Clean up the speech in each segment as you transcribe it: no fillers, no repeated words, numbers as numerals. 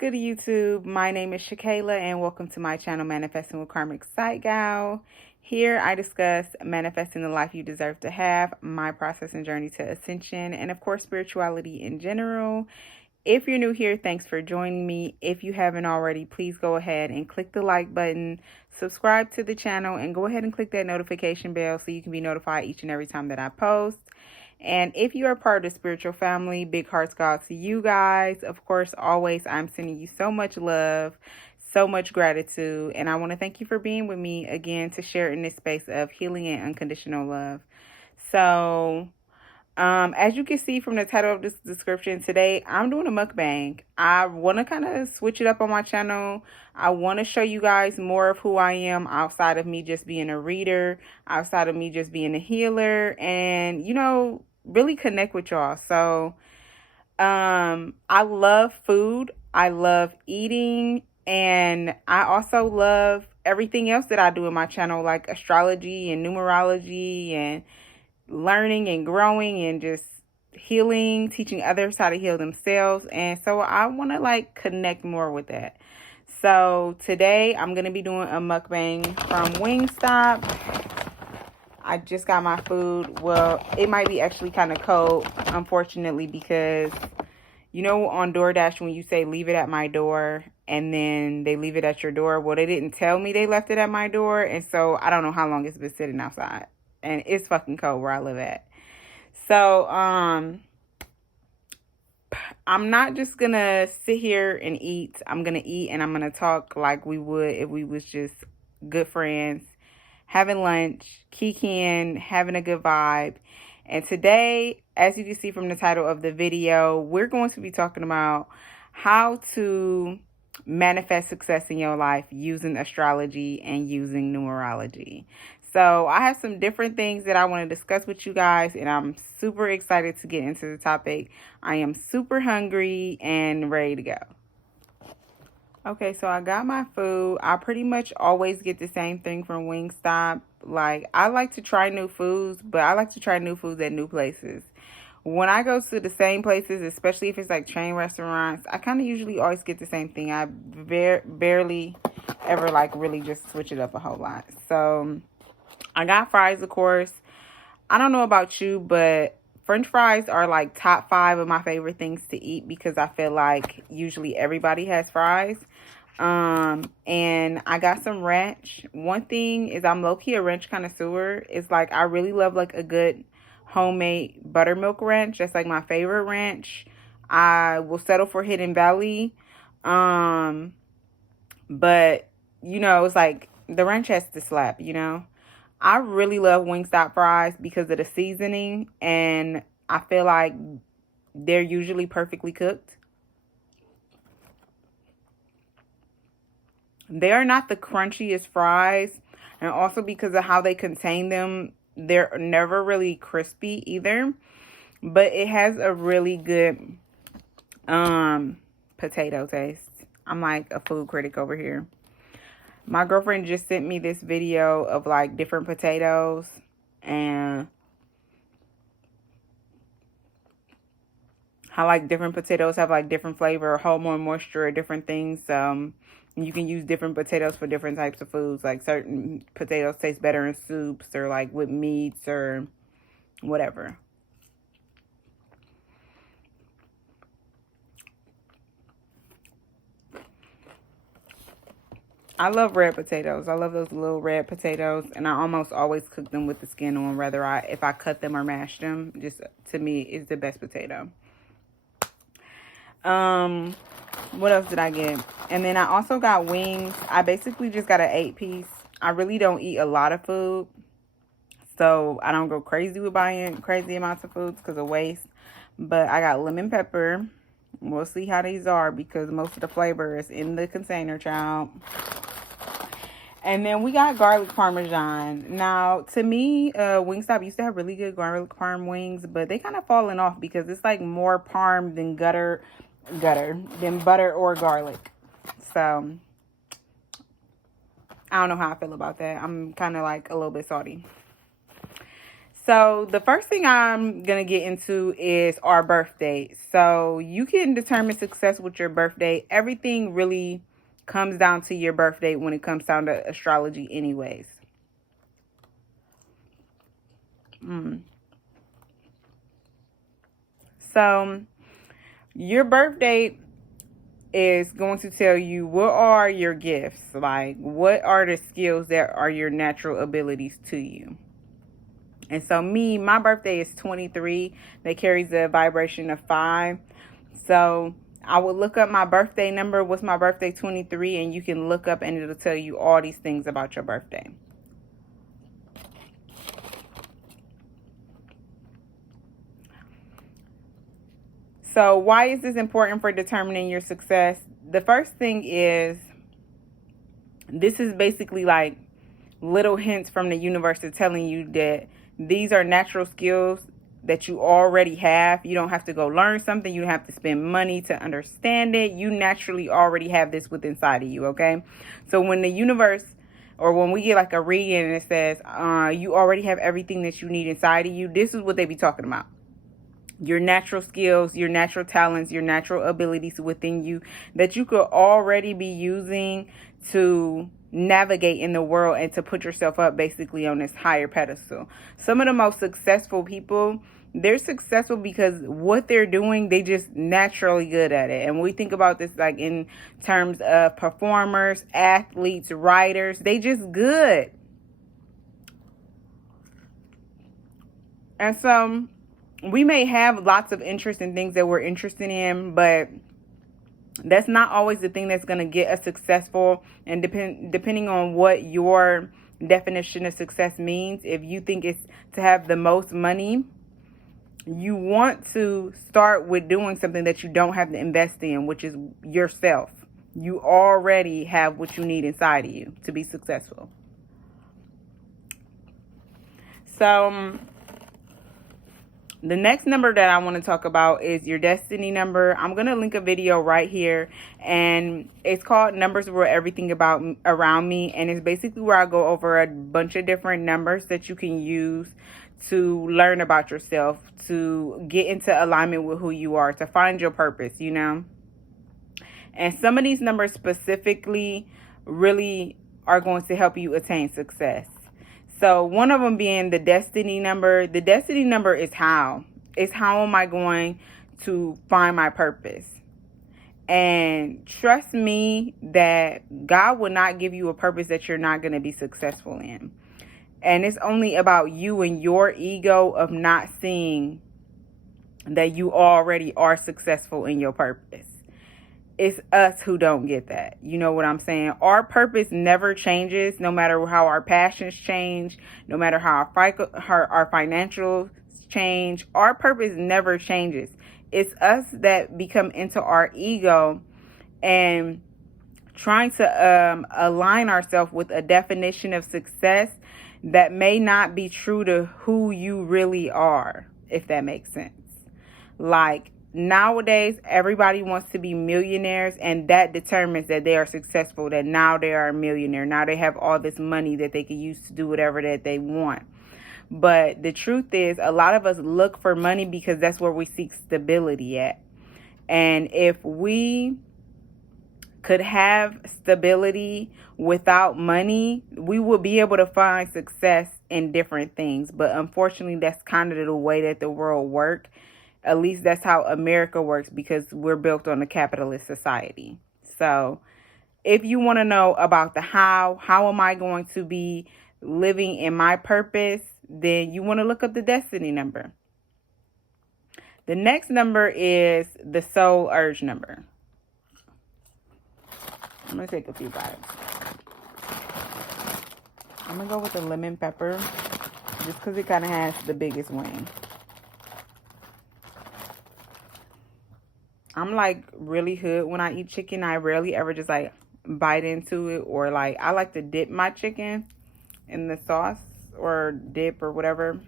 good, YouTube? My name is Shakayla, and welcome to my channel, Manifesting with Karmic Side Gal. Here, I discuss manifesting the life you deserve to have, my process and journey to ascension, and of course, spirituality in general. If you're new here, thanks for joining me. If you haven't already, please go ahead and click the like button, subscribe to the channel, and go ahead and click that notification bell so you can be notified each and every time that I post. And if you are part of the spiritual family, big hearts go out to you guys. Of course, always, I'm sending you so much love, so much gratitude. And I want to thank you for being with me again to share in this space of healing and unconditional love. So, as you can see from the title of this description, today I'm doing a mukbang. I want to kind of switch it up on my channel. I want to show you guys more of who I am outside of me just being a reader, outside of me just being a healer, and, you know, really connect with y'all. So, I love food. I love eating, and I also love everything else that I do in my channel, like astrology and numerology and learning and growing and just healing, teaching others how to heal themselves. And so I want to like connect more with that. So today I'm going to be doing a mukbang from WingStop. I just got my food. Well, it might be actually kind of cold, unfortunately, because you know on DoorDash when you say leave it at my door and then they leave it at your door, well, they didn't tell me they left it at my door, and so I don't know how long it's been sitting outside. And it's fucking cold where I live at. So, I'm not just gonna sit here and eat. I'm gonna eat and I'm gonna talk like we would if we was just good friends, having lunch, kikiing, having a good vibe. And today, as you can see from the title of the video, we're going to be talking about how to manifest success in your life using astrology and using numerology. So I have some different things that I want to discuss with you guys, and I'm super excited to get into the topic. I am super hungry and ready to go. Okay, so I got my food. I pretty much always get the same thing from WingStop. Like, I like to try new foods, but I like to try new foods at new places. When I go to the same places, especially if it's like chain restaurants, I kind of usually always get the same thing. I barely ever like really just switch it up a whole lot. So I got fries, of course. I don't know about you, but French fries are like top 5 of my favorite things to eat because I feel like usually everybody has fries. And I got some ranch. One thing is I'm low-key a ranch connoisseur. It's like I really love like a good homemade buttermilk ranch. That's like my favorite ranch. I will settle for Hidden Valley. But you know, it's like the ranch has to slap, you know. I really love WingStop fries because of the seasoning, and I feel like they're usually perfectly cooked. They are not the crunchiest fries, and also because of how they contain them, they're never really crispy either. But it has a really good potato taste. I'm like a food critic over here. My girlfriend just sent me this video of like different potatoes, and how like different potatoes have like different flavor, hold more moisture, different things. You can use different potatoes for different types of foods. Like certain potatoes taste better in soups or like with meats or whatever. I love red potatoes. I love those little red potatoes, and I almost always cook them with the skin on, whether if I cut them or mash them. Just to me, is the best potato. What else did I get? And then I also got wings. I basically just got an 8-piece. I really don't eat a lot of food, so I don't go crazy with buying crazy amounts of foods because of waste. But I got lemon pepper. We'll see how these are because most of the flavor is in the container, child. And then we got garlic parmesan. Now, to me, WingStop used to have really good garlic parm wings, but they kind of fallen off because it's like more parm than than butter or garlic. So I don't know how I feel about that. I'm kind of like a little bit salty. So the first thing I'm going to get into is our birthday. So you can determine success with your birthday. Everything really comes down to your birthday when it comes down to astrology anyways. So your birthday is going to tell you what are your gifts, like what are the skills that are your natural abilities to you. And so my birthday is 23. That carries a vibration of 5. So I would look up my birthday number. What's my birthday? 23. And you can look up and it'll tell you all these things about your birthday. So why is this important for determining your success? The first thing is, this is basically like little hints from the universe to telling you that these are natural skills that you already have. You don't have to go learn something. You don't have to spend money to understand it. You naturally already have this within inside of you, okay? So when the universe, or when we get like a reading and it says you already have everything that you need inside of you, this is what they be talking about. Your natural skills, your natural talents, your natural abilities within you that you could already be using to navigate in the world and to put yourself up basically on this higher pedestal. Some of the most successful people, they're successful because what they're doing, they just naturally good at it. And when we think about this like in terms of performers, athletes, writers, they just good. And so we may have lots of interest in things that we're interested in, but that's not always the thing that's going to get us successful. And depending on what your definition of success means, if you think it's to have the most money, you want to start with doing something that you don't have to invest in, which is yourself. You already have what you need inside of you to be successful. So the next number that I want to talk about is your destiny number. I'm going to link a video right here, and it's called Numbers Were Everything About Around Me, and it's basically where I go over a bunch of different numbers that you can use to learn about yourself, to get into alignment with who you are, to find your purpose, you know. And some of these numbers specifically really are going to help you attain success. So one of them being the destiny number. The destiny number is how. It's how am I going to find my purpose? And trust me that God will not give you a purpose that you're not going to be successful in. And it's only about you and your ego of not seeing that you already are successful in your purpose. It's us who don't get that. You know what I'm saying? Our purpose never changes, no matter how our passions change, no matter how our financials change. Our purpose never changes. It's us that become into our ego and trying to align ourselves with a definition of success that may not be true to who you really are, if that makes sense. Like, nowadays, everybody wants to be millionaires, and that determines that they are successful, that now they are a millionaire. Now they have all this money that they can use to do whatever that they want. But the truth is, a lot of us look for money because that's where we seek stability at. And if we could have stability without money, we would be able to find success in different things. But unfortunately, that's kind of the way that the world works. At least that's how America works, because we're built on a capitalist society. So if you want to know about the how am I going to be living in my purpose, then you want to look up the destiny number. The next number is the soul urge number. I'm going to take a few bites. I'm going to go with the lemon pepper just because it kind of has the biggest wing. I'm like really hood when I eat chicken. I rarely ever just like bite into it, or like I like to dip my chicken in the sauce or dip or whatever.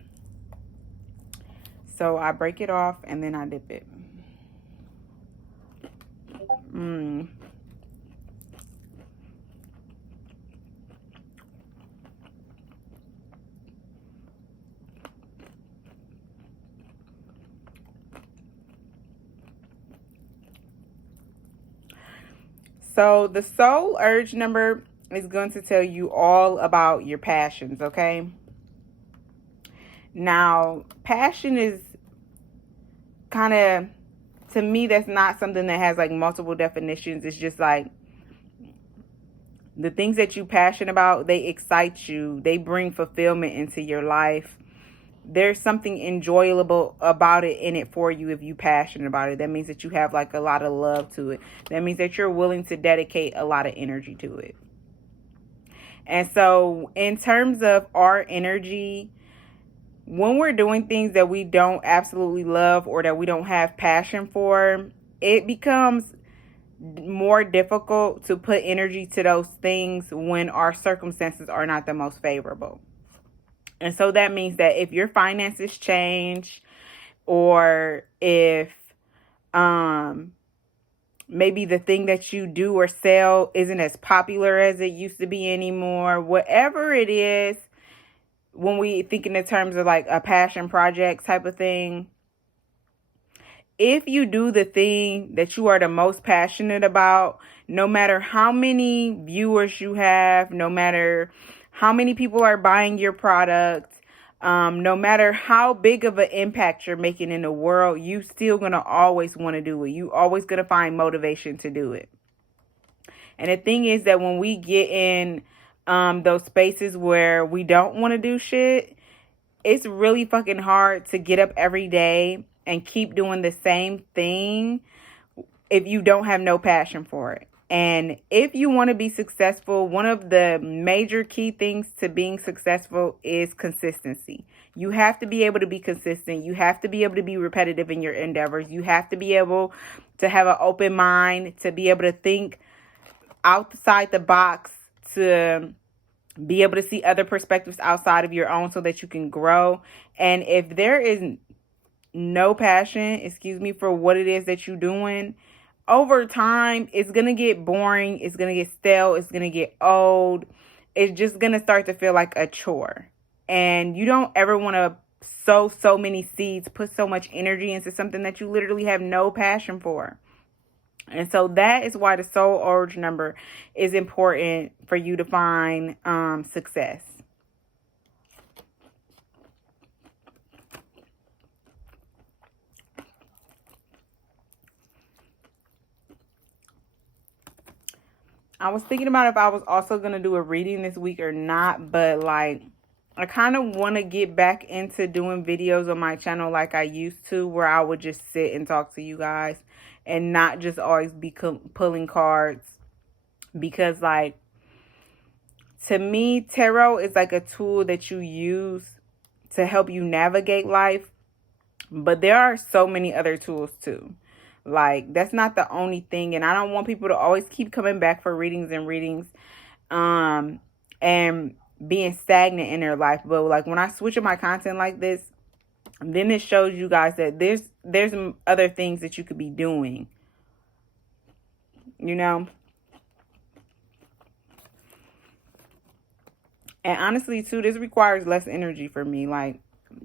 So I break it off and then I dip it. So the soul urge number is going to tell you all about your passions, okay? Now, passion is kind of, to me, that's not something that has like multiple definitions. It's just like the things that you passionate about, they excite you. They bring fulfillment into your life. There's something enjoyable about it in it for you if you passionate about it. That means that you have like a lot of love to it. That means that you're willing to dedicate a lot of energy to it. And so in terms of our energy, when we're doing things that we don't absolutely love or that we don't have passion for, it becomes more difficult to put energy to those things when our circumstances are not the most favorable. And so that means that if your finances change, or if maybe the thing that you do or sell isn't as popular as it used to be anymore, whatever it is, when we think in the terms of like a passion project type of thing, if you do the thing that you are the most passionate about, no matter how many viewers you have, no matter how many people are buying your product, no matter how big of an impact you're making in the world, you still going to always want to do it. You always going to find motivation to do it. And the thing is that when we get in those spaces where we don't want to do shit, it's really fucking hard to get up every day and keep doing the same thing if you don't have no passion for it. And if you want to be successful, one of the major key things to being successful is consistency. You have to be able to be consistent. You have to be able to be repetitive in your endeavors. You have to be able to have an open mind, to be able to think outside the box, to be able to see other perspectives outside of your own so that you can grow. And if there is no passion, for what it is that you're doing, over time, it's going to get boring. It's going to get stale. It's going to get old. It's just going to start to feel like a chore. And you don't ever want to sow so many seeds, put so much energy into something that you literally have no passion for. And so that is why the soul urge number is important for you to find success. I was thinking about if I was also going to do a reading this week or not, but like I kind of want to get back into doing videos on my channel like I used to, where I would just sit and talk to you guys and not just always be pulling cards. Because like, to me, tarot is like a tool that you use to help you navigate life. But there are so many other tools too. Like, that's not the only thing. And I don't want people to always keep coming back for readings and being stagnant in their life. But like, when I switch up my content like this, then it shows you guys that there's other things that you could be doing. You know? And honestly, too, this requires less energy for me. Like,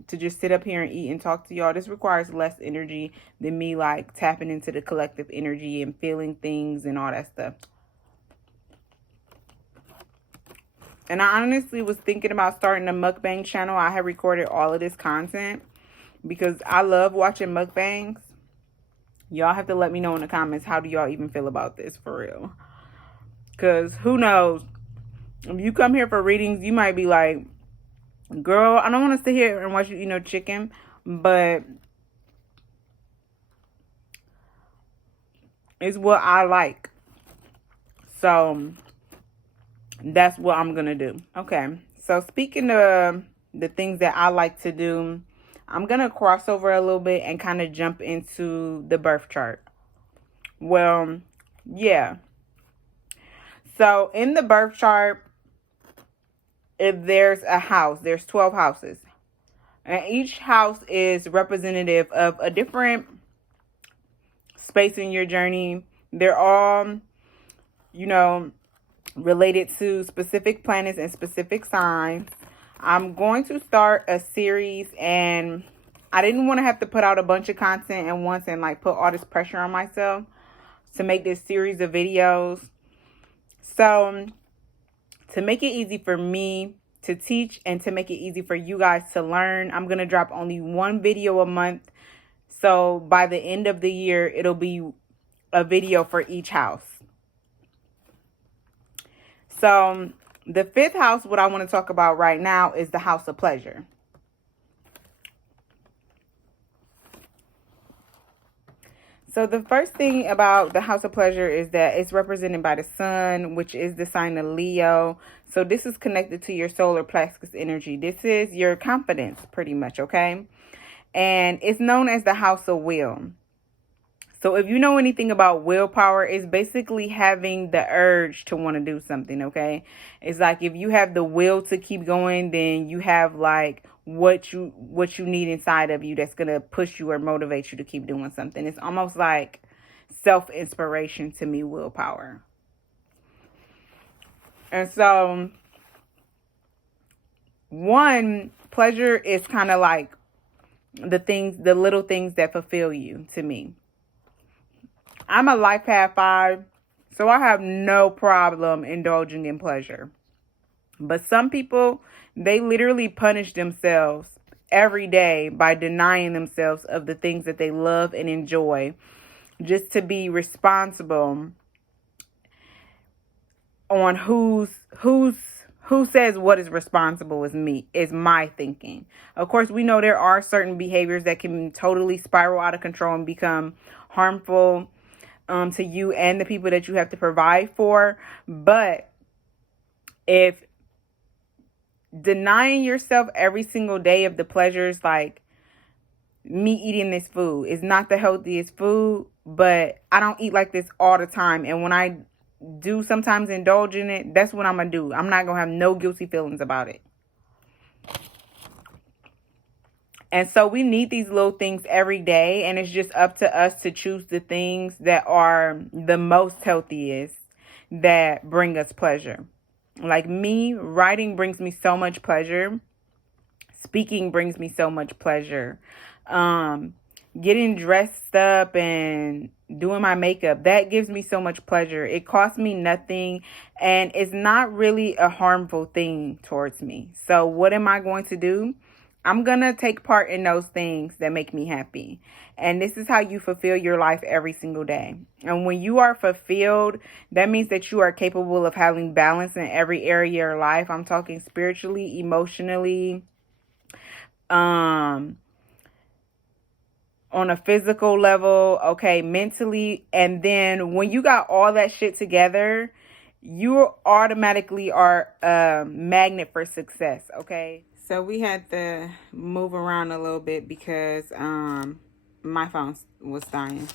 to just sit up here and eat and talk to y'all, this requires less energy than me like tapping into the collective energy and feeling things and all that stuff. And I honestly was thinking about starting a mukbang channel. I had recorded all of this content because I love watching mukbangs. Y'all have to let me know in the comments, how do y'all even feel about this for real? Because who knows, if you come here for readings, you might be like, girl, I don't want to sit here and watch you eat no chicken, but it's what I like. So that's what I'm going to do. Okay, so speaking of the things that I like to do, I'm going to cross over a little bit and kind of jump into the birth chart. Well, yeah. So in the birth chart, if there's a house, there's 12 houses. And each house is representative of a different space in your journey. They're all, related to specific planets and specific signs. I'm going to start a series, and I didn't want to have to put out a bunch of content at once and like put all this pressure on myself to make this series of videos. So to make it easy for me to teach and to make it easy for you guys to learn, I'm going to drop only one video a month. So by the end of the year, it'll be a video for each house. So the fifth house, what I want to talk about right now, is the house of pleasure. So the first thing about the house of pleasure is that it's represented by the sun, which is the sign of Leo. So this is connected to your solar plexus energy. This is your confidence, pretty much, okay? And it's known as the house of will. So if you know anything about willpower, it's basically having the urge to want to do something, okay? It's like if you have the will to keep going, then you have like what you need inside of you that's going to push you or motivate you to keep doing something. It's almost like self-inspiration to me, willpower. And so one, pleasure is kind of like the little things that fulfill you to me. I'm a life path 5, so I have no problem indulging in pleasure. But some people, they literally punish themselves every day by denying themselves of the things that they love and enjoy just to be responsible on who says what is responsible is my thinking. Of course, we know there are certain behaviors that can totally spiral out of control and become harmful to you and the people that you have to provide for. But if denying yourself every single day of the pleasures, like me eating this food is not the healthiest food, but I don't eat like this all the time. And when I do sometimes indulge in it, that's what I'm going to do. I'm not going to have no guilty feelings about it. And so we need these little things every day, and it's just up to us to choose the things that are the most healthiest that bring us pleasure. Like me, writing brings me so much pleasure. Speaking brings me so much pleasure. Getting dressed up and doing my makeup, that gives me so much pleasure. It costs me nothing, and it's not really a harmful thing towards me. So what am I going to do? I'm going to take part in those things that make me happy. And this is how you fulfill your life every single day. And when you are fulfilled, that means that you are capable of having balance in every area of your life. I'm talking spiritually, emotionally, on a physical level, okay, mentally. And then when you got all that shit together, you automatically are a magnet for success, okay? So we had to move around a little bit because my phone was dying.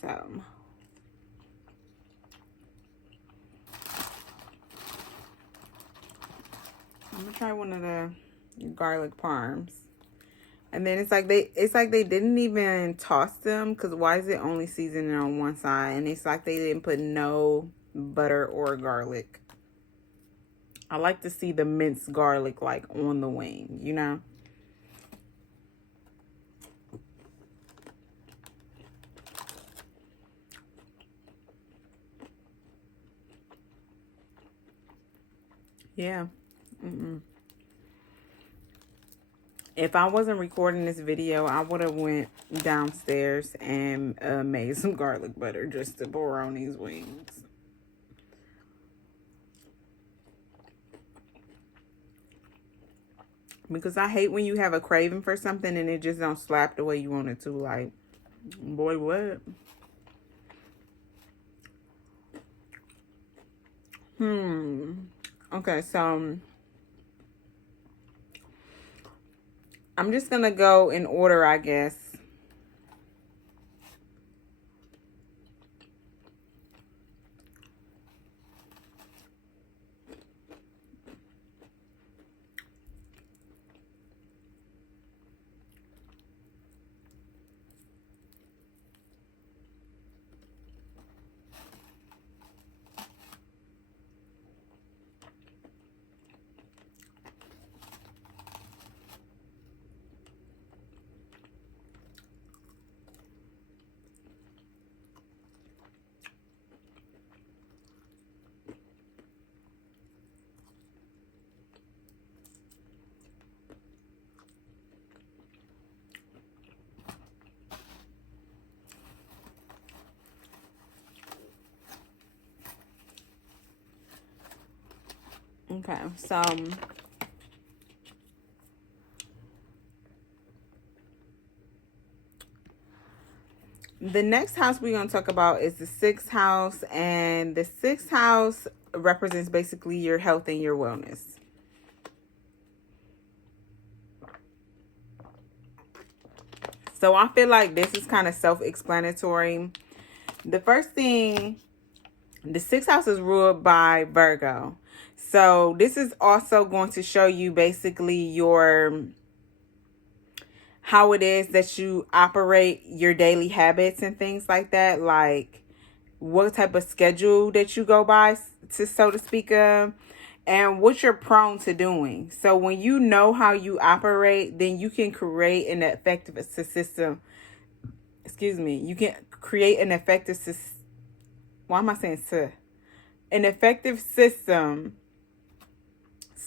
So I'm gonna try one of the garlic parms. And then it's like they didn't even toss them, because why is it only seasoning on one side? And it's like they didn't put no butter or garlic. I like to see the minced garlic like on the wing, you know? Yeah. If I wasn't recording this video, I would have went downstairs and made some garlic butter just to pour on these wings. Because I hate when you have a craving for something and it just don't slap the way you want it to. Like, boy, what? Okay, so I'm just going to go in order, I guess. Okay, so the next house we're going to talk about is the sixth house, and the sixth house represents basically your health and your wellness. So I feel like this is kind of self-explanatory. The first thing, the sixth house is ruled by Virgo. So this is also going to show you basically your how it is that you operate your daily habits and things like that, like what type of schedule that you go by, to so to speak, and what you're prone to doing. So when you know how you operate, then you can create an effective system. Excuse me. You can create an effective why am I saying an effective system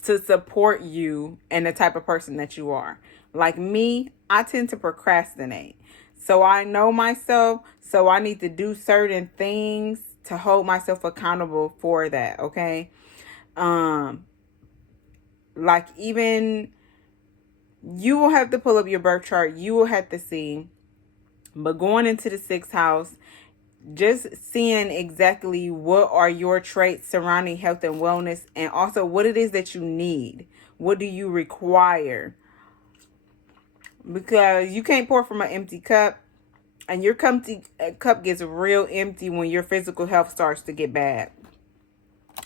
to support you and the type of person that you are. Like me, I tend to procrastinate. So I know myself, so I need to do certain things to hold myself accountable for that, okay? Like even you will have to pull up your birth chart, you will have to see, but going into the sixth house, just seeing exactly what are your traits surrounding health and wellness, and also what it is that you need. What do you require? Because you can't pour from an empty cup, and your cup gets real empty when your physical health starts to get bad.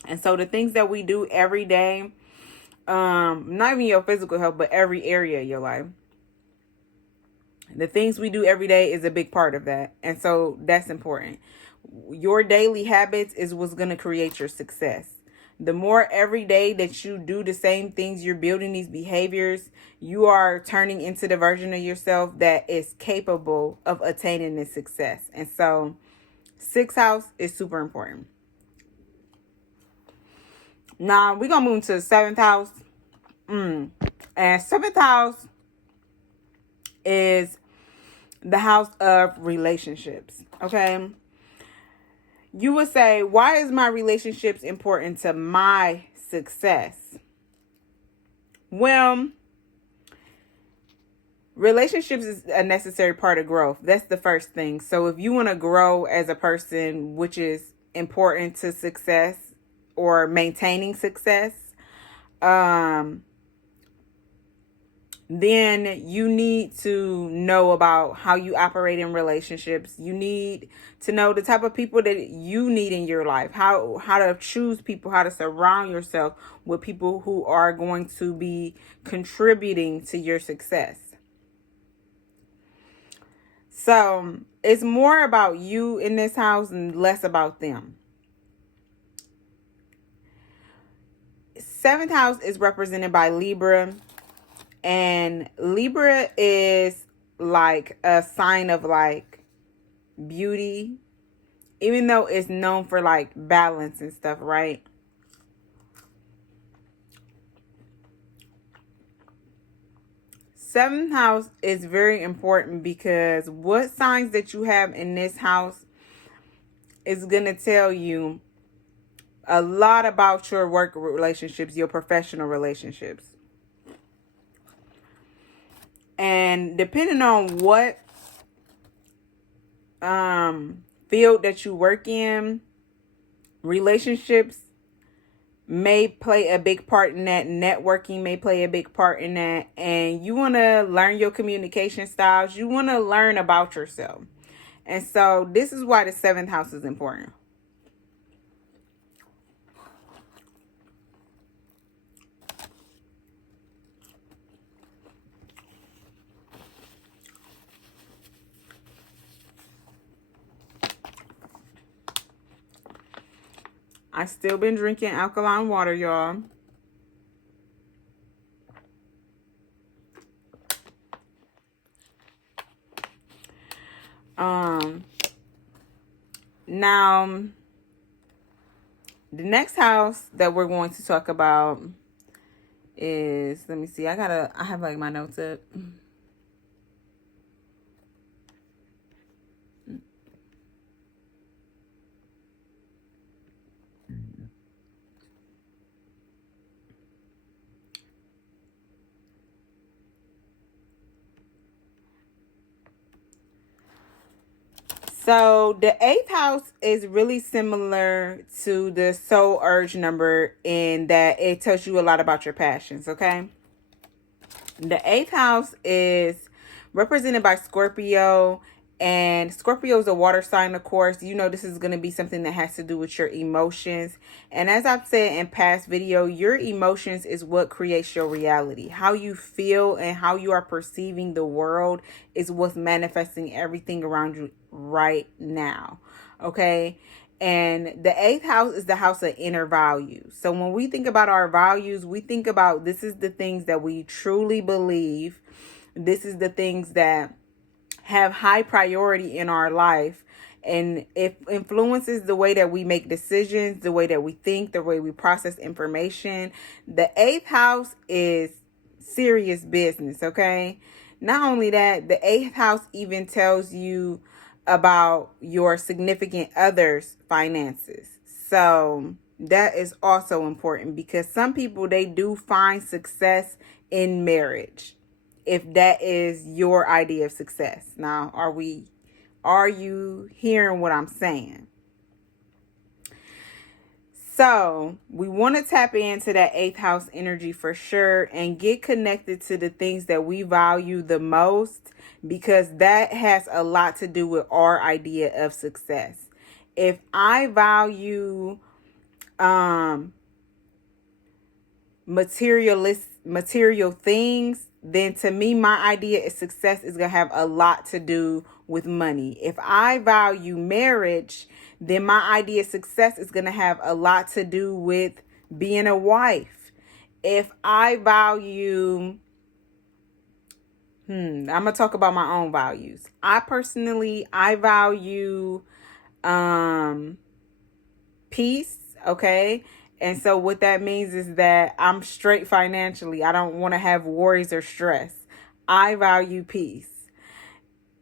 And so the things that we do every day, not even your physical health, but every area of your life, the things we do every day is a big part of that. And so that's important. Your daily habits is what's going to create your success. The more every day that you do the same things, you're building these behaviors, you are turning into the version of yourself that is capable of attaining this success. And so sixth house is super important. Now we're going to move to the seventh house. And seventh house is the house of relationships. Okay. You would say, why is my relationships important to my success? Well, relationships is a necessary part of growth. That's the first thing. So if you want to grow as a person, which is important to success or maintaining success, then you need to know about how you operate in relationships. You need to know the type of people that you need in your life, how to choose people, how to surround yourself with people who are going to be contributing to your success. So it's more about you in this house and less about them. Seventh house is represented by Libra. And Libra is like a sign of like beauty, even though it's known for like balance and stuff, right? Seventh house is very important because what signs that you have in this house is going to tell you a lot about your work relationships, your professional relationships. And depending on what field that you work in, relationships may play a big part in that. Networking may play a big part in that. And you want to learn your communication styles. You want to learn about yourself. And so this is why the seventh house is important. I still been drinking alkaline water, y'all. Now, the next house that we're going to talk about is, let me see, I have like my notes up. So the eighth house is really similar to the soul urge number in that it tells you a lot about your passions, okay? The eighth house is represented by Scorpio, and Scorpio is a water sign, of course. You know, this is going to be something that has to do with your emotions. And as I've said in past video, your emotions is what creates your reality. How you feel and how you are perceiving the world is what's manifesting everything around you right now. Okay. And the eighth house is the house of inner values. So when we think about our values, we think about this is the things that we truly believe. This is the things that have high priority in our life. And it influences the way that we make decisions, the way that we think, the way we process information. The eighth house is serious business, okay? Not only that, the eighth house even tells you about your significant other's finances. So that is also important because some people, they do find success in marriage, if that is your idea of success. Now, are you hearing what I'm saying? So we want to tap into that eighth house energy for sure and get connected to the things that we value the most, because that has a lot to do with our idea of success. If I value material things, then to me, my idea of success is going to have a lot to do with money. If I value marriage, then my idea of success is going to have a lot to do with being a wife. If I value, I'm going to talk about my own values. I value peace, okay? And so what that means is that I'm straight financially. I don't want to have worries or stress. I value peace.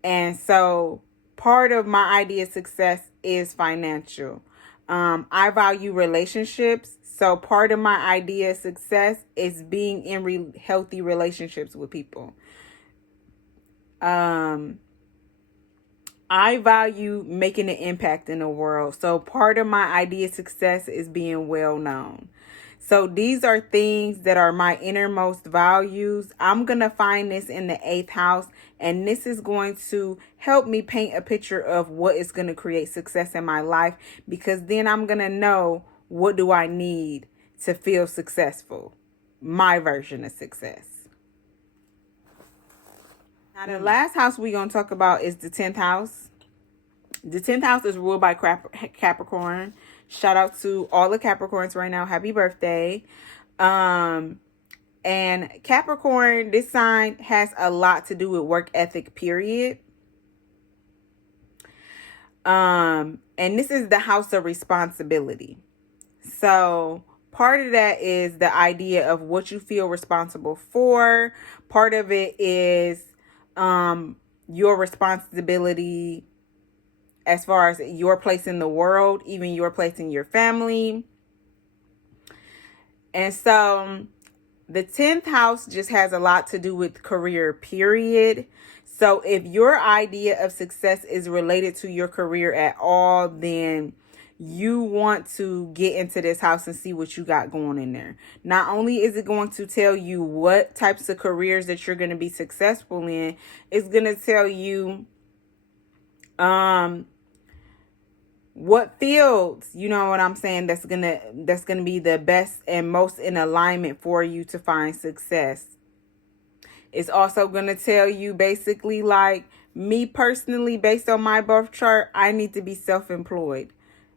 And so part of my idea of success is financial. I value relationships. So part of my idea of success is being in healthy relationships with people. I value making an impact in the world. So part of my idea of success is being well known. So these are things that are my innermost values. I'm going to find this in the eighth house, and this is going to help me paint a picture of what is going to create success in my life, because then I'm going to know what do I need to feel successful, my version of success. Now, the last house we're going to talk about is the 10th house. The 10th house is ruled by Capricorn. Shout out to all the Capricorns right now. Happy birthday. And Capricorn, this sign has a lot to do with work ethic, period. And this is the house of responsibility. So part of that is the idea of what you feel responsible for. Part of it is your responsibility as far as your place in the world, even your place in your family. And so the 10th house just has a lot to do with career, period. So if your idea of success is related to your career at all, then you want to get into this house and see what you got going in there. Not only is it going to tell you what types of careers that you're going to be successful in, it's going to tell you what fields, you know what I'm saying, that's gonna be the best and most in alignment for you to find success. It's also gonna tell you basically, like me personally, based on my birth chart, I need to be self-employed.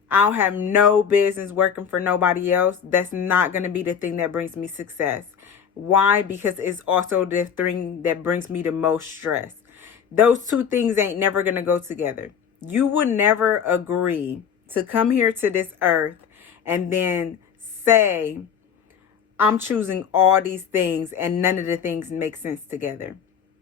I don't have no business working for nobody else. That's not gonna be the thing that brings me success. Why? Because it's also the thing that brings me the most stress. Those two things ain't never gonna go together. You would never agree to come here to this earth and then say, I'm choosing all these things and none of the things make sense together.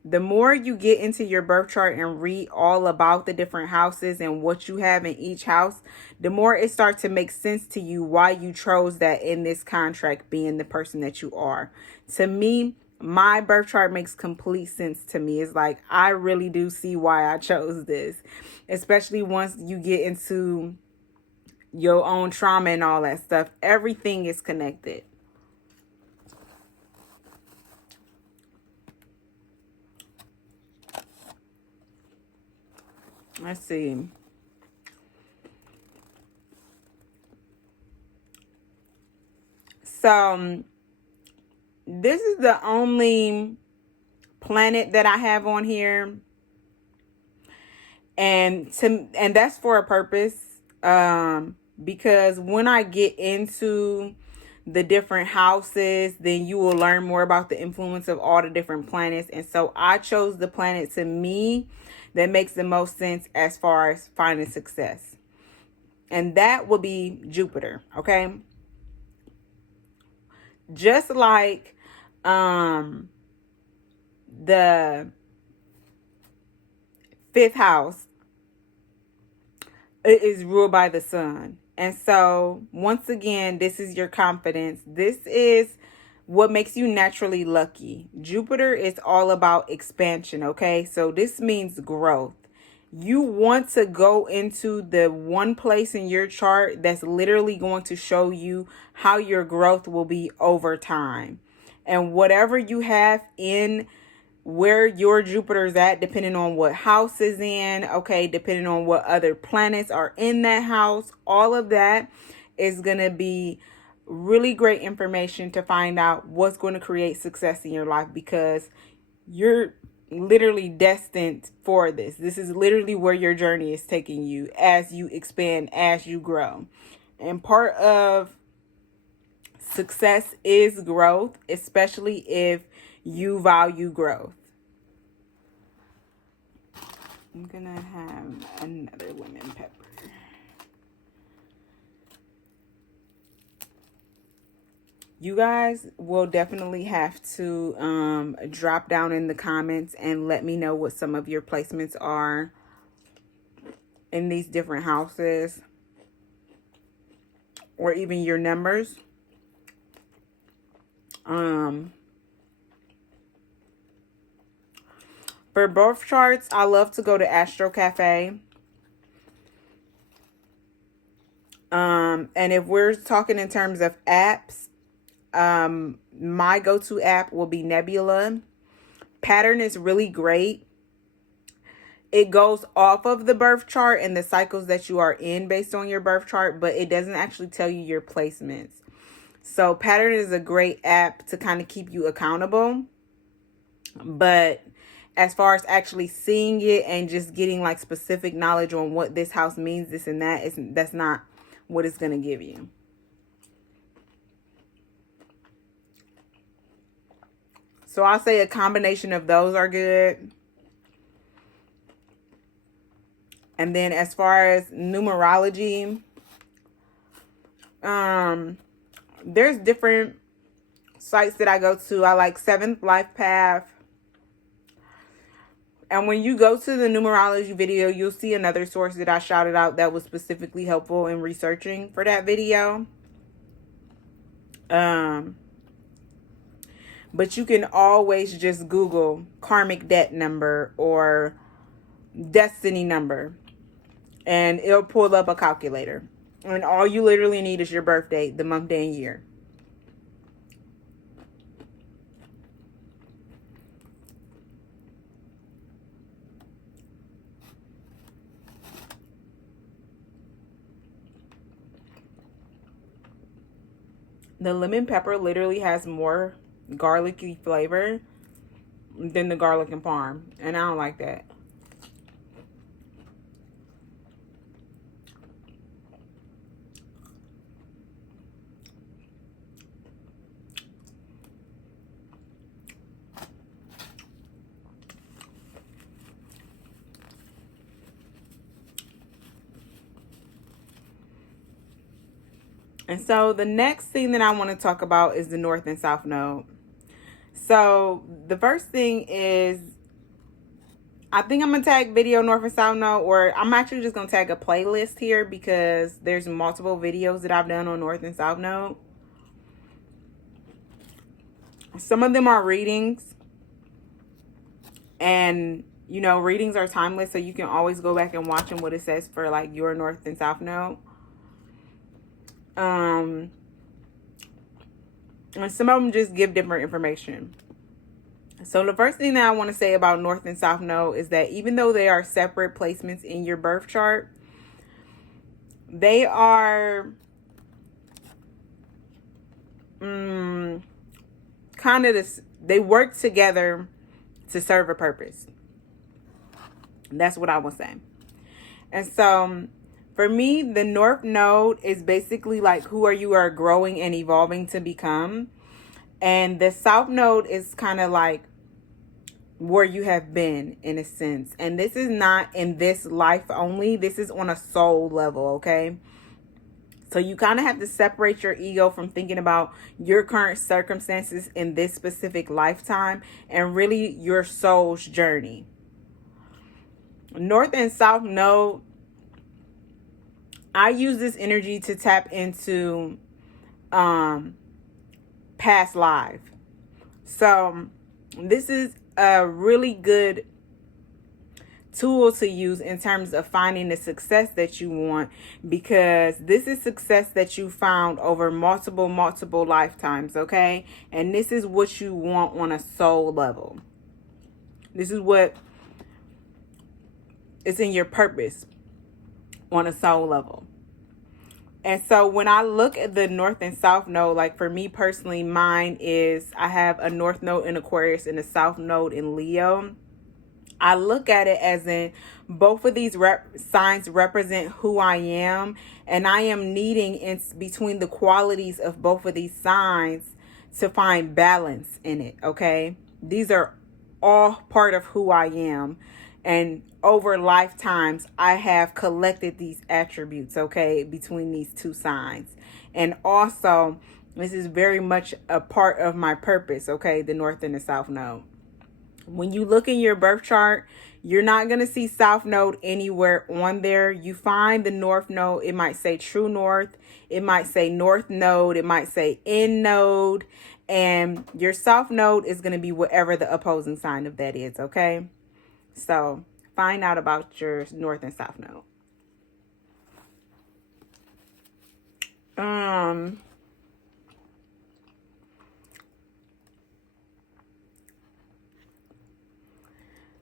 The more you get into your birth chart and read all about the different houses and what you have in each house, the more it starts to make sense to you why you chose that in this contract, being the person that you are. To me, my birth chart makes complete sense to me. It's like, I really do see why I chose this, especially once you get into your own trauma and all that stuff. Everything is connected. Let's see. So this is the only planet that I have on here, and that's for a purpose. Because when I get into the different houses, then you will learn more about the influence of all the different planets. And so I chose the planet to me that makes the most sense as far as finding success, and that will be Jupiter. Okay, just like the fifth house, it is ruled by the sun. And so once again, this is your confidence. This is what makes you naturally lucky. Jupiter is all about expansion. Okay, so this means growth. You want to go into the one place in your chart that's literally going to show you how your growth will be over time. And whatever you have in where your Jupiter's at, depending on what house is in, okay, depending on what other planets are in that house, all of that is going to be really great information to find out what's going to create success in your life, because you're literally destined for this. This is literally where your journey is taking you as you expand, as you grow. And part of success is growth, especially if you value growth. I'm gonna have another lemon pepper. You guys will definitely have to drop down in the comments and let me know what some of your placements are in these different houses, or even your numbers. For birth charts, I love to go to Astro Cafe. And if we're talking in terms of apps, my go-to app will be Nebula. Pattern is really great. It goes off of the birth chart and the cycles that you are in based on your birth chart, but it doesn't actually tell you your placements. So Pattern is a great app to kind of keep you accountable. But as far as actually seeing it and just getting like specific knowledge on what this house means, this and that, that's not what it's going to give you. So I'll say a combination of those are good. And then as far as numerology, there's different sites that I go to. I like Seventh Life Path. And when you go to the numerology video, you'll see another source that I shouted out that was specifically helpful in researching for that video. But you can always just Google karmic debt number or destiny number, and it'll pull up a calculator. And all you literally need is your birth date, the month, day, and year. The lemon pepper literally has more garlicky flavor than the garlic and parm, and I don't like that. And so the next thing that I want to talk about is the North and South Node. So the first thing is, I think I'm going to tag video North and South Node, or I'm actually just going to tag a playlist here because there's multiple videos that I've done on North and South Node. Some of them are readings, and you know, readings are timeless, so you can always go back and watch them, what it says for like your north and south node. And some of them just give different information. So the first thing that I want to say about north and south node is that even though they are separate placements in your birth chart, they are kind of this, they work together to serve a purpose. That's what I was saying. And so for me, the north node is basically like who you are growing and evolving to become. And the south node is kind of like where you have been, in a sense. And this is not in this life only. This is on a soul level, okay? So you kind of have to separate your ego from thinking about your current circumstances in this specific lifetime and really your soul's journey. North and south node, I use this energy to tap into past life. So this is a really good tool to use in terms of finding the success that you want, because this is success that you found over multiple lifetimes, okay? And this is what you want on a soul level. This is what is in your purpose on a soul level. And so when I look at the north and south node, like for me personally, mine is, I have a north node in Aquarius and a south node in Leo. I look at it as in both of these signs represent who I am, and I am needing in between the qualities of both of these signs to find balance in it, okay? These are all part of who I am, and over lifetimes I have collected these attributes, okay, between these two signs. And also this is very much a part of my purpose, okay, the north and the south node. When you look in your birth chart, you're not going to see south node anywhere on there. You find the north node, it might say true north, it might say north node, it might say end node, and your south node is going to be whatever the opposing sign of that is, okay? So find out about your north and south node.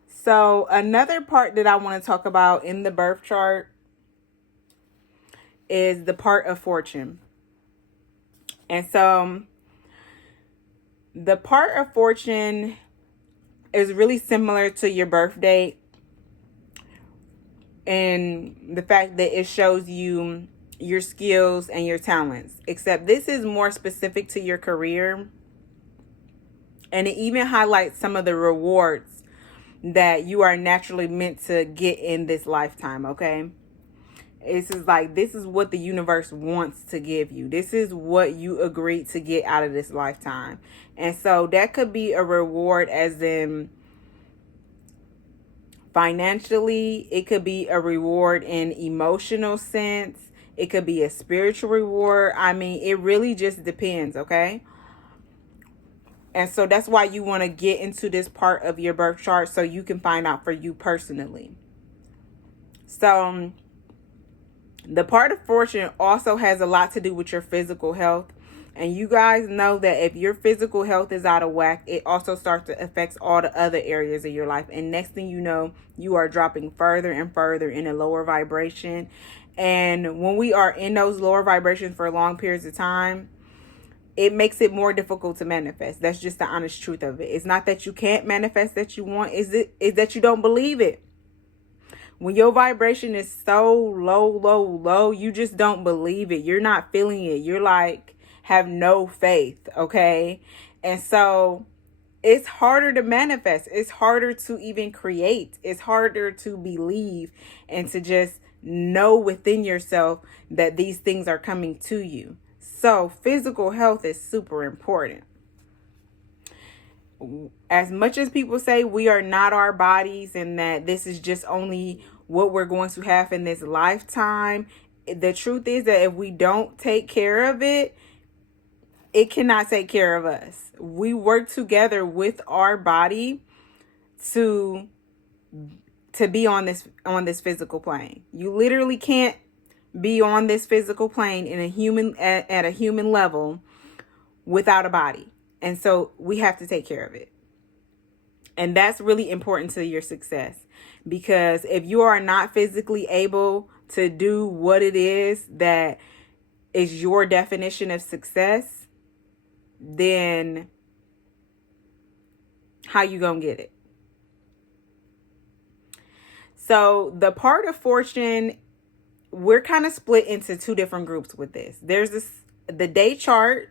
So another part that I want to talk about in the birth chart is the part of fortune. And so the part of fortune is really similar to your birth date, and the fact that it shows you your skills and your talents, except this is more specific to your career, and it even highlights some of the rewards that you are naturally meant to get in this lifetime, okay? This is what the universe wants to give you. This is what you agreed to get out of this lifetime. And so that could be a reward as in financially. It could be a reward in emotional sense. It could be a spiritual reward. I mean, it really just depends, okay? And so that's why you want to get into this part of your birth chart so you can find out for you personally. So the part of fortune also has a lot to do with your physical health. And you guys know that if your physical health is out of whack, it also starts to affect all the other areas of your life. And next thing you know, you are dropping further and further in a lower vibration. And when we are in those lower vibrations for long periods of time, it makes it more difficult to manifest. That's just the honest truth of it. It's not that you can't manifest that you want. Is that you don't believe it. When your vibration is so low, you just don't believe it. You're not feeling it. You're like, have no faith, okay? And so it's harder to manifest. It's harder to even create. It's harder to believe and to just know within yourself that these things are coming to you. So physical health is super important. As much as people say we are not our bodies and that this is just only what we're going to have in this lifetime, the truth is that if we don't take care of it, it cannot take care of us. We work together with our body to be on this physical plane. You literally can't be on this physical plane in a human at a human level without a body. And so we have to take care of it. And that's really important to your success, because if you are not physically able to do what it is that is your definition of success, then how you gonna get it? So the part of fortune, we're kind of split into two different groups with this. There's the day chart,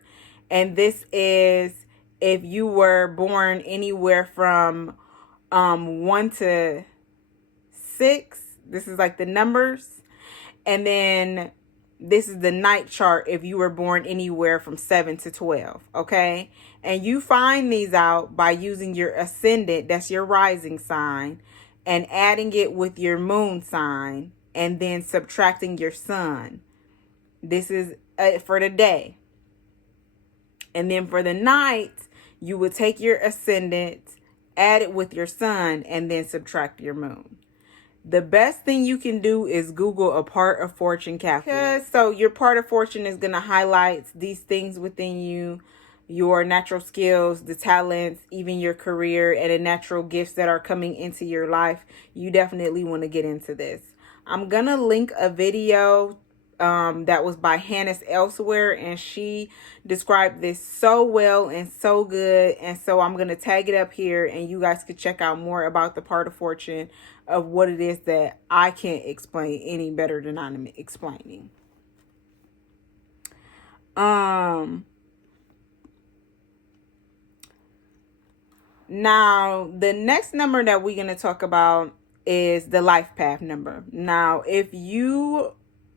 and this is if you were born anywhere from 1 to 6. This is like the numbers. And then this is the night chart if you were born anywhere from 7 to 12. Okay. And you find these out by using your ascendant, that's your rising sign, and adding it with your moon sign, and then subtracting your sun. This is for the day. And then for the night, you would take your ascendant, add it with your sun, and then subtract your moon. The best thing you can do is Google a part of fortune calculator. So your part of fortune is going to highlight these things within you, your natural skills, the talents, even your career, and the natural gifts that are coming into your life. You definitely want to get into this. I'm going to link a video that was by Hannah's Elsewhere, and she described this so well and so good. And so I'm going to tag it up here, and you guys could check out more about the part of fortune, of what it is that I can't explain any better than I'm explaining. Now, the next number that we're going to talk about is the life path number. Now, if you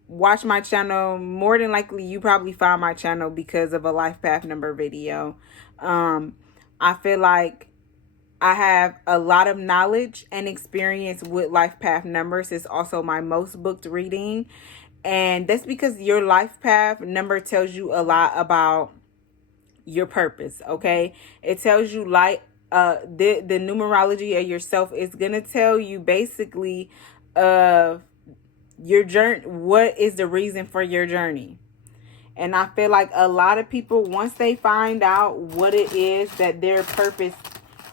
watch my channel, more than likely you probably found my channel because of a life path number video. I feel like I have a lot of knowledge and experience with life path numbers. It's also my most booked reading. And that's because your life path number tells you a lot about your purpose. Okay. It tells you like the numerology of yourself is going to tell you basically your journey, what is the reason for your journey. And I feel like a lot of people, once they find out what it is that their purpose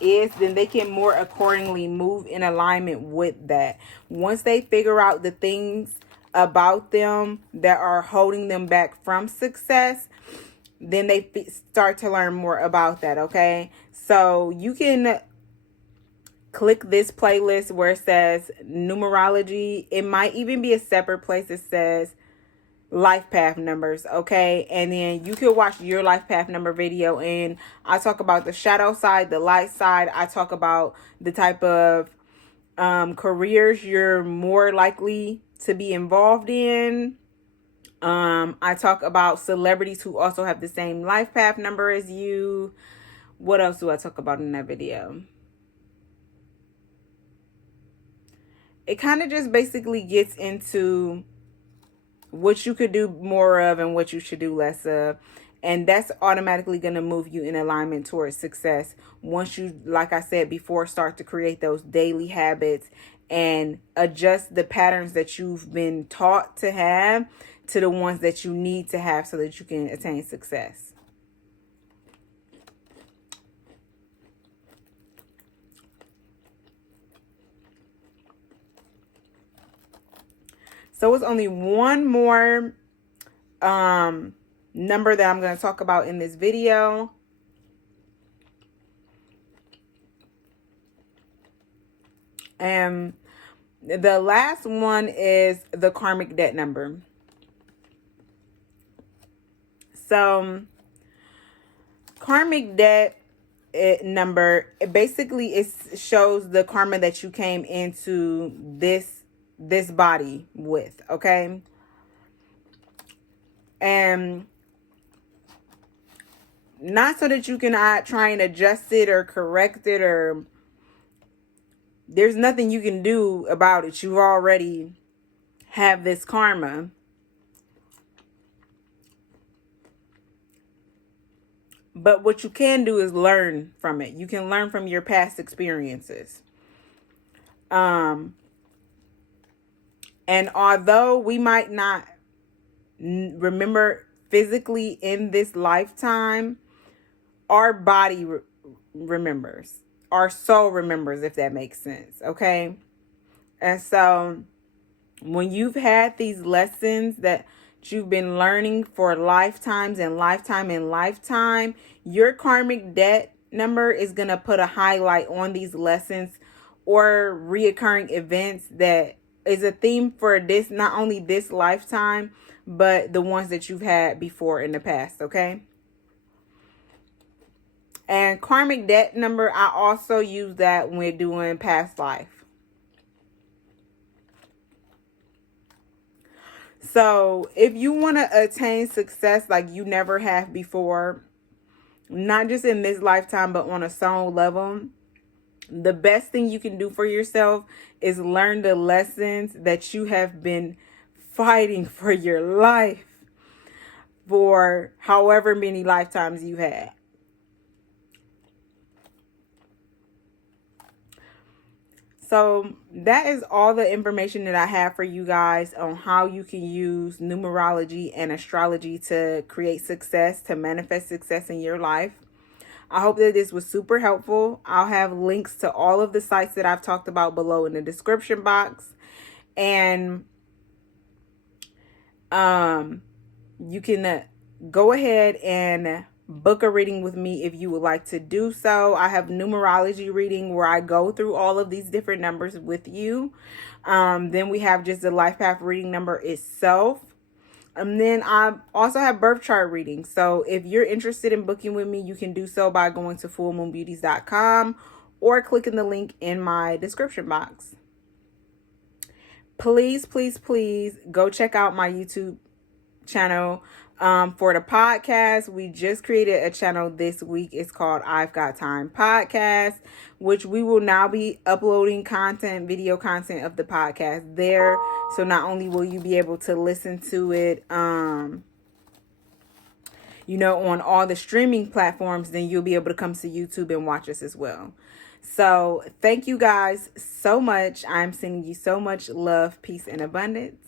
is, then they can more accordingly move in alignment with that. Once they figure out the things about them that are holding them back from success, then they start to learn more about that. Okay, so you can click this playlist where it says numerology. It might even be a separate place that says life path numbers. Okay, and then you can watch your life path number video, and I talk about the shadow side, the light side. I talk about the type of careers you're more likely to be involved in. I talk about celebrities who also have the same life path number as you. What else do I talk about in that video? It kind of just basically gets into what you could do more of and what you should do less of. And that's automatically going to move you in alignment towards success. Once you, like I said before, start to create those daily habits and adjust the patterns that you've been taught to have to the ones that you need to have so that you can attain success. So it's only one more number that I'm going to talk about in this video. And the last one is the karmic debt number. So karmic debt number, it basically shows the karma that you came into this body with. Okay. And not so that you can try and adjust it or correct it, or there's nothing you can do about it. You already have this karma. But what you can do is learn from it. You can learn from your past experiences. And although we might not remember physically in this lifetime, our body remembers. Our soul remembers, if that makes sense. Okay. And so when you've had these lessons that you've been learning for lifetimes and lifetime and lifetime, your karmic debt number is going to put a highlight on these lessons or reoccurring events that is a theme for this, not only this lifetime, but the ones that you've had before in the past. Okay. And karmic debt number, I also use that when we're doing past life. So if you want to attain success like you never have before, not just in this lifetime, but on a soul level, the best thing you can do for yourself is learn the lessons that you have been fighting for your life for however many lifetimes you had. So that is all the information that I have for you guys on how you can use numerology and astrology to create success, to manifest success in your life. I hope that this was super helpful. I'll have links to all of the sites that I've talked about below in the description box. And you can go ahead and book a reading with me if you would like to do so. I have numerology reading where I go through all of these different numbers with you. Then we have just the life path reading number itself. And then I also have birth chart readings. So if you're interested in booking with me, you can do so by going to fullmoonbeauties.com or clicking the link in my description box. Please, please, please go check out my YouTube channel. For the podcast, we just created a channel this week. It's called I've Got Time Podcast, which we will now be uploading content, video content of the podcast there. So not only will you be able to listen to it, on all the streaming platforms, then you'll be able to come to YouTube and watch us as well. So thank you guys so much. I'm sending you so much love, peace, and abundance.